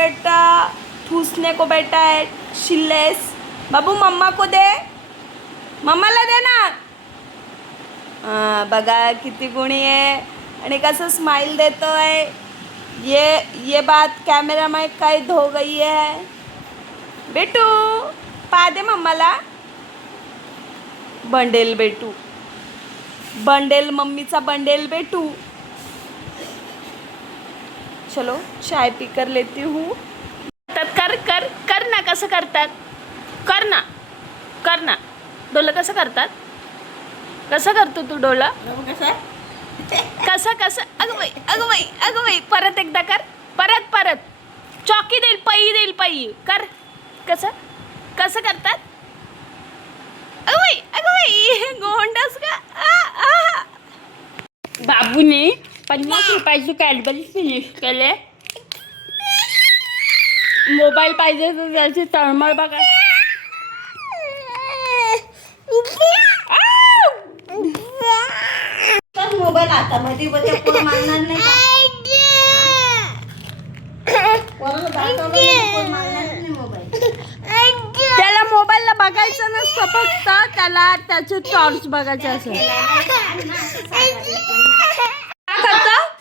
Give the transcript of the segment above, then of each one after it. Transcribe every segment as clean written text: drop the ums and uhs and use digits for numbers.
बेटा ठूसने को बैठा है शिल्लेस। बाबू मम्मा को दे, मम्माला दे ना। बघा किती गुणी आहे आणि कसं स्माइल देतोय। ये बात कैमरा में कैद हो गई है। बेटू पा दे मम्माला। बंडेल बेटू, बंडेल मम्मीचा बंडेल बेटू। चलो चाय पी कर लेती हूँ। कर कर कर ना, कसं करतात, कर ना, कर ना। डोलं कसं करतात, कसं करतो तू डोलं, कसं कसं? अगं बाई अगं बाई अगं बाई, परत एकदा कर, परत परत। चॉकी देईल, पई देईल, पई कर। कसं कसं करतात? अगं बाई गोंडस का। बाबूने 50 रुपयाची कॅडबरी फिनिश केले। मोबाईल पाहिजे तर त्याची तळमळ बघा। मोबाईल आता मध्ये मध्ये कोण मागणार नाही का? त्याला मोबाईलला बघायचं नसतं, फक्त त्याला त्याचे टॉर्च बघायचे असेल।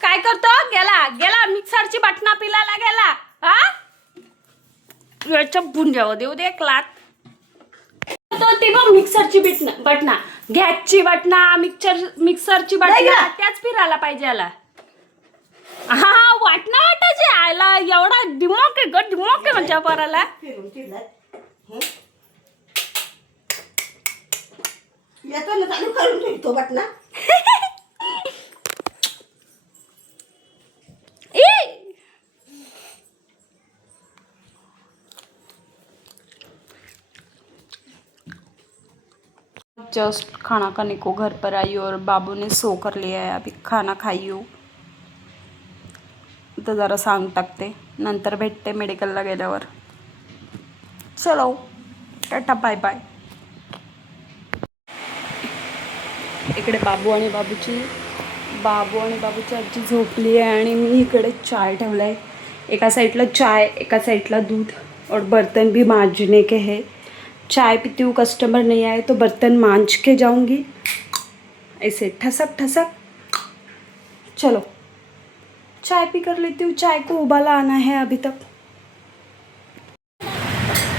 काय करतो? गेला गेला मिक्सरची बटना पिलाला गेला। हा याच्या बुंजावर देऊ दे एक लात। तो ती बघ मिक्सरची बटना, गॅसची बटना, मिक्सरची बटना त्याच फिरायला पाहिजे याला। हा वाटणं वाटायचे आयला, एवढा दिमाग आहे ग, दिमाग आहे म्हणजे पोराला। येतो ना चालू करून ठेवतो बटना। जस्ट खाना खाने को घर पर आई और बाबू ने सो कर लिया है। अभी खाना खाई हूँ तर जरा सांग टाकते, नंतर भेटते मेडिकलला गेल्यावर। चलो टाटा बाय बाय। इकडे बाबू आणि बाबूची आजी झोपली आहे आणि मी इकडे चाय ठेवला आहे। एका साइडला चाय, एका साइडला दूध और बर्तन भी मांजने के है। चाय पीती हूँ, कस्टमर नहीं आए तो बर्तन मांज के जाऊंगी ऐसे ठसक ठसक। चलो चाय पी कर लेती हूँ, चाय को उबाला आना है अभी तक।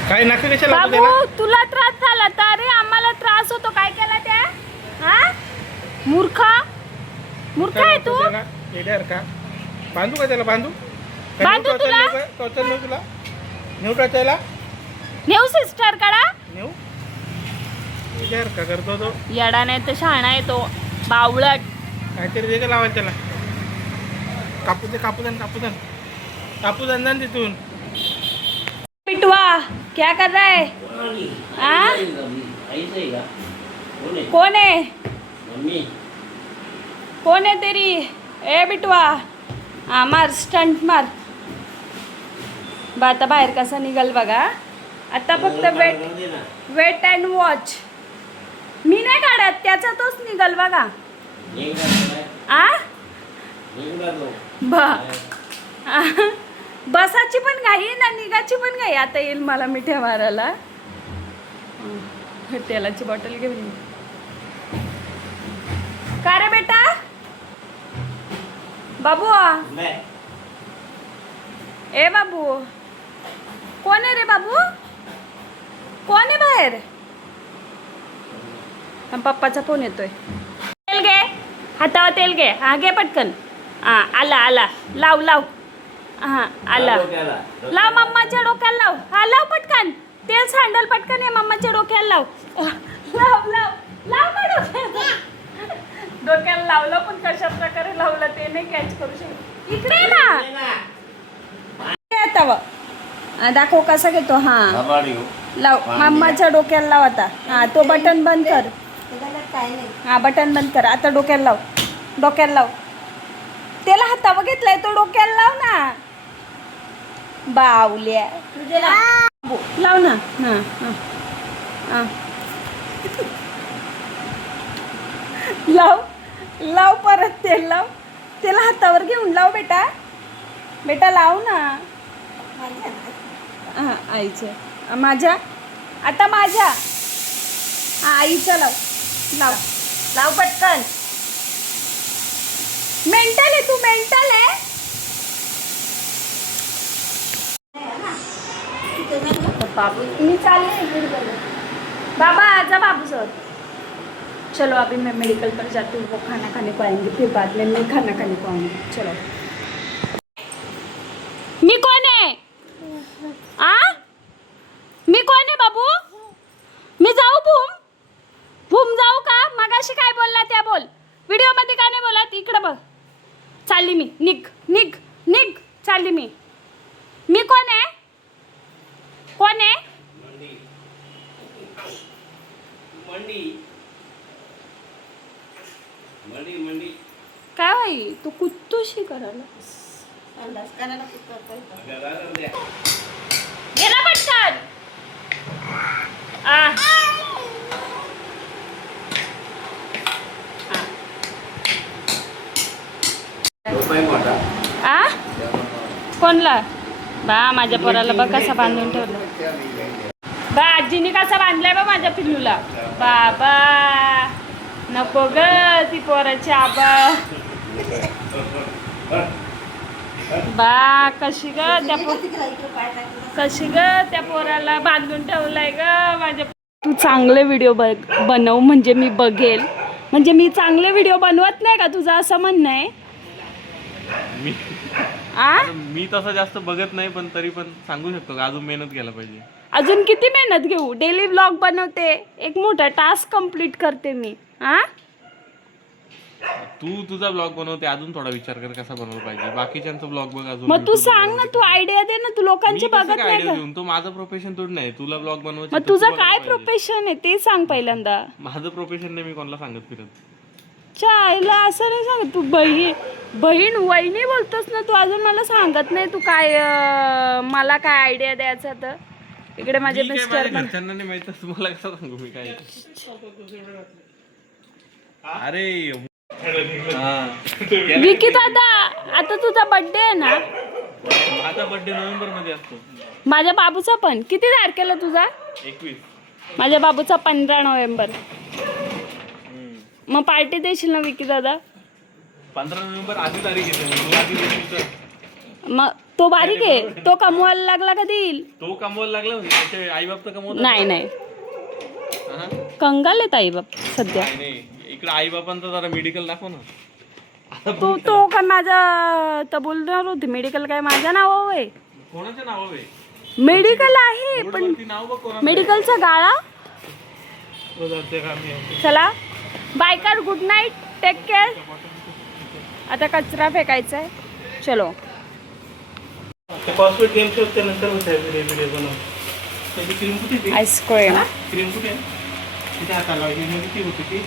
काय नाक कशाला बाबू तुला त्रास झाला तर अरे आम्हाला त्रास होतो, काय केला त्या? हा मूर्खा आहे तू। येड्यार का बांधू का त्याला? बांधू तुला टॉर्चर नेऊ तुला, नेऊ टाचायला, नेऊ सिस्टर कडा नेऊ। येड्यार का करतो तो? येडा नाही तर शहाणा आहे तो, बावळट। काहीतरी वेगळं लावायला त्याला। कापूदन ना तिथून। पिटवा क्या कर रहा है? हाँ कौन है? कौन है तेरी? ए बिटवा हा मार, स्टंट मार। आता बाहेर कसा निघाल बघा। आता फक्त वेट अँड वॉच। मी नाही काढत, त्याचा तोच निघाल बघा। आ बसाची पण घाई ना निघाची पण घाई। आता येईल मला मिठ्या मारायला। तेलाची बॉटल घेऊन ये। का रे बेटा? बाबू ए बाबू, कोण आहे रे बाबू? कोण आहे बाहेर? पप्पाचा फोन येतोय। तेल घे, हातावर तेल घे। हा घे पटकन। हा आला आला, लाव लाव। हा आला, लाव मम्माच्या डोक्याला लाव। हा लाव पटकन, तेल सांडल पटकन, आहे मम्माच्या डोक्याला लाव। लाव लाव लाव ना डोक्याला। डोक्याला लावलं पण कशा प्रकारे लावलं ते नाही कॅच करू शकत। इकडे ना दाखव कसा घेतो। हा लाव मम्माच्या डोक्याला लाव आता। हा तो बटन बंद कर। हा बटन बंद कर, आता डोक्याला लाव, डोक्याला लाव। त्याला हातावर घेतलाय तो, डोक्याला लाव ना बावल्या। लाव ना। हा हा लाव लाव, परत तेल लाव, त्याला हातावर घेऊन लाव बेटा, बेटा लाव ना। हां आईचं माझ्या आता माझ्या हां आईचं लाव लाव लाव पटकन. मेंटल आहे तू मेंटल आहे. बाबू मी चालले बाबा आजा बाबू सर चलो अभी मैं मेडिकल पर जाती हूँ वो खाना खाने को आएंगे फिर बाद में मैं खाना खाने को आऊँगी चलो. मी कोण आहे आ मी कोण आहे बाबू मी जाऊ भूम जाऊ का मगाशी काय बोलला त्या बोल व्हिडिओ मध्ये का नाही बोलत इकडे बघ चालली मी निघ चालली मी कोण आहे कोण आहे काय बाई तू कुत्तूशी करायला अंदाज करायला खूप करतोय. गेला पटकन आ आ कोणला बा माझ्या पोराला बघ कसा बांधून ठेवला बा आजीने कसा बांधलाय बा माझ्या पिल्लूला बाबा नको ग ती पोराची आबा बा कशी ग त्या कशी ग त्या पोराला बांधून ठेवलाय ग माझ्या. तू चांगले व्हिडिओ बनव म्हणजे मी बघेल म्हणजे मी चांगले व्हिडिओ बनवत नाही का तुझं असं म्हणणं आहे. मी तसं जास्त बघत नाही पण तरी पण सांगू शकतो का अजून मेहनत घ्यायला पाहिजे. अजून किती मेहनत घेऊ डेली व्लॉग बनवते एक मोठा टास्क कंप्लीट करते मी. तू तुझा ब्लॉग बनवते अजून थोडा विचार कर कसा बनवला पाहिजे बाकीच्यांचा ब्लॉग बघ अजून. मग तू सांग ना तू आयडिया दे ना तू लोकांचे बघत नाही आयडिया का. देऊन तो माझं प्रोफेशन थोडी नाही तुला ब्लॉग बनवायचं मग तुझं काय प्रोफेशन आहे ते सांग पहिल्यांदा. माझं प्रोफेशन नाही मी कोणाला सांगत फिरत. चायला असं नाही सांगत तू बहीण वहिनी बोलतोस ना तू अजून मला सांगत नाही तू काय मला काय आयडिया द्यायचा तर इकडे माझे मिस्टर पण घरच्यांना नाही माहित तुम्हाला कसं सांगू मी काय. अरे विकी दादा आता तुझा बर्थडे आहे ना. माझा बर्थडे नोव्हेंबर मध्ये असतो. माझ्या बाबूचा पण किती तारखेला तुझा 21. माझ्या बाबूचा 15 नोव्हेंबर. मग पार्टी देशील ना विकी दादा. 15 नोव्हेंबर आधी तारीख येते आधी देशील तर. मग तो बारीक आहे तो कमवायला लागला का देईल. तो कमवायला लागला म्हणजे त्याचे आई बाप तर कमवत नाही कंगाल आहेत आई बाप सध्या. नाही इकडे आई बापांचं जरा मेडिकल दाखव ना. तो काय माझा तर बोलणार होती मेडिकल काय माझ्या नावावर आहे. कोणाच्या नाव आहे मेडिकल आहे पण नाव बघ कोणा. मेडिकलचा गाळा. चला बाय कर गुड नाईट टेक केअर. आता कचरा फेकायचा आहे चलो. कॉस्मेट गेम शो नंतर व्हिडिओ बनव त्याची क्रीम कुठे आईस्क्रीम क्रीम कुठे तिथे हाताला ती होती ती